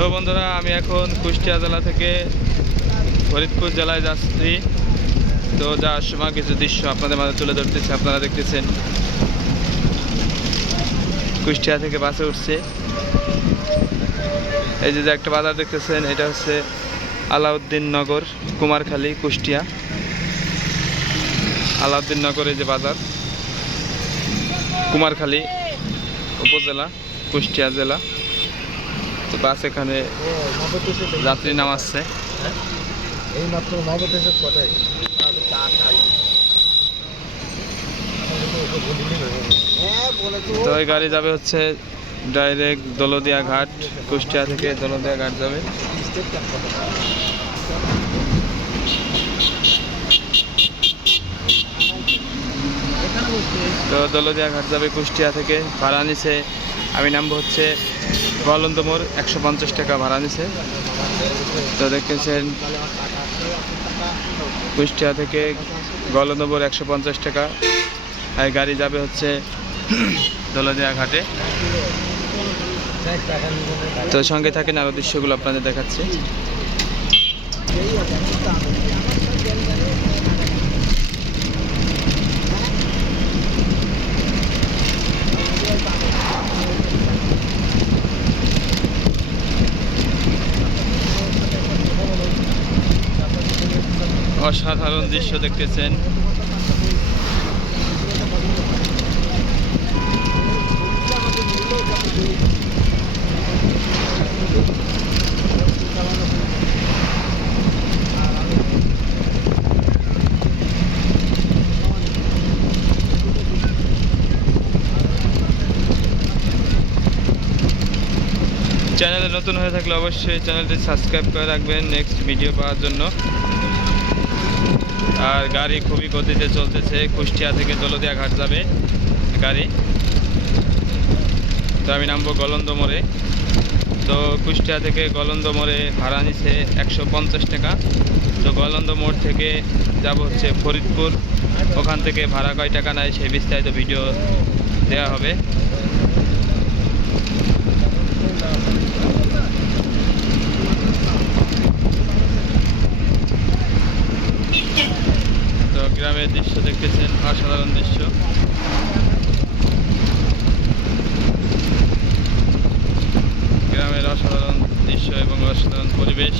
তো বন্ধুরা, আমি এখন কুষ্টিয়া জেলা থেকে ফরিদপুর জেলায় যাচ্ছি। তো যাওয়ার সময় কিছু দৃশ্য আপনাদের মাঝে তুলে ধরতেছি, আপনারা দেখতেছেন। কুষ্টিয়া থেকে বাসে উঠছে। এই যে একটা বাজার দেখতেছেন, এটা হচ্ছে আলাউদ্দিন নগর, কুমারখালী, কুষ্টিয়া। আলাউদ্দিন নগরের যে বাজার, কুমারখালী উপজেলা, কুষ্টিয়া জেলা। তো বাস এখানে যাত্রী নামাচ্ছে। এই মাত্র নবদেশের কথাই তো এই গাড়ি যাবে হচ্ছে ডাইরেক্ট দলদিয়া ঘাট কুষ্টিয়া থেকে দলদিয়া ঘাট যাবে। তো দলদিয়া ঘাট যাবে কুষ্টিয়া থেকে। ভাড়া নিছে আমি নামবো হচ্ছে গোয়ালন্দমোর একশো পঞ্চাশ টাকা ভাড়া নিছে। তো দেখতেছেন, কুষ্টিয়া থেকে গোয়ালন্দমোর একশো পঞ্চাশ টাকা। আর গাড়ি যাবে হচ্ছে দলদিয়া ঘাটে। তো সঙ্গে থাকেন আরও দৃশ্যগুলো আপনাদের দেখাচ্ছি। অসাধারণ দৃশ্য দেখতেছেন। চ্যানেলে নতুন হয়ে থাকলে অবশ্যই চ্যানেলটি সাবস্ক্রাইব করে রাখবেন নেক্সট ভিডিও পাওয়ার জন্য। আর গাড়ি খুবই গতিতে চলতেছে, কুষ্টিয়া থেকে দলদিয়া ঘাট যাবে গাড়ি। তো আমি নামবো গলন্দ মোড়ে। তো কুষ্টিয়া থেকে গলন্দ মোড়ে ভাড়া নিছে একশো পঞ্চাশ টাকা। তো গলন্দ মোড় থেকে যাব হচ্ছে ফরিদপুর। ওখান থেকে ভাড়া কয় টাকা নেয় সেই বিস্তারিত ভিডিও দেওয়া হবে তো গ্রামের দৃশ্য দেখতেছেন অসাধারণ দৃশ্য। গ্রামের অসাধারণ দৃশ্য এবং অসাধারণ পরিবেশ।